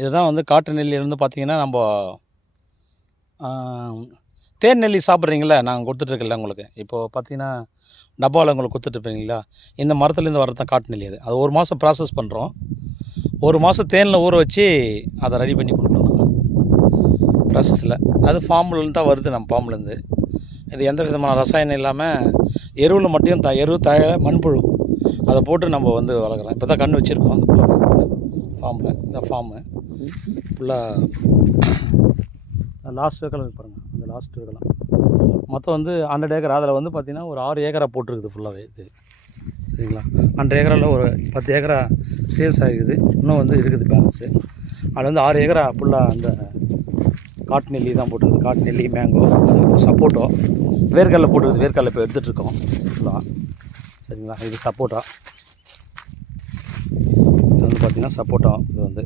இதுதான் வந்து காட்டு நெல்லி வந்து பார்த்திங்கன்னா நம்ம தேன் நெல்லி சாப்பிட்றீங்களா நாங்கள் கொடுத்துட்ருக்கல உங்களுக்கு. இப்போது பார்த்திங்கன்னா டப்பாவில் உங்களுக்கு கொடுத்துட்ருப்பீங்களா, இந்த மரத்துலேருந்து வர்றது தான் காட்டு நெல்லி. அது ஒரு மாதம் ப்ராசஸ் பண்ணுறோம். ஒரு மாதம் தேனில் ஊற வச்சு அதை ரெடி பண்ணி கொடுக்குறோம் நாங்கள் ப்ராசஸில். அது ஃபார்ம்லேருந்து தான் வருது, நம்ம ஃபார்ம்லேருந்து. இது எந்த விதமான ரசாயனம் இல்லாமல் எருவில் மட்டும் எரு மண்புழு அதை போட்டு நம்ம வந்து வளர்க்குறோம். இப்போ தான் கன்று வச்சுருக்கோம் அந்த ஃபார்மில். இந்த ஃபார்மு ஃபுல்லாக லாஸ்ட் ஏக்கரில் பாருங்கள், அந்த லாஸ்ட் ஏக்கரெலாம் மொத்தம் வந்து 100 ஏக்கர். அதில் வந்து பார்த்திங்கன்னா ஒரு 6 ஏக்கரா போட்டிருக்குது ஃபுல்லாகவே இது. சரிங்களா, 100 ஏக்கரில் ஒரு 10 ஏக்கரா சேல்ஸ் ஆகிருக்குது, இன்னும் வந்து இருக்குது பேலன்ஸு. அதில் வந்து 6 ஏக்கரா ஃபுல்லாக அந்த காட்டு நெல்லி தான் போட்டிருக்குது. காட்டு நெல்லி, மேங்கோ, சப்போட்டோ, வேர்க்கடலை போட்டிருக்குது. வேர்க்கடலை இப்போ எடுத்துகிட்ருக்கோம் ஃபுல்லாக. சரிங்களா, இது சப்போட்டா. இது வந்து பார்த்திங்கன்னா சப்போட்டா. இது வந்து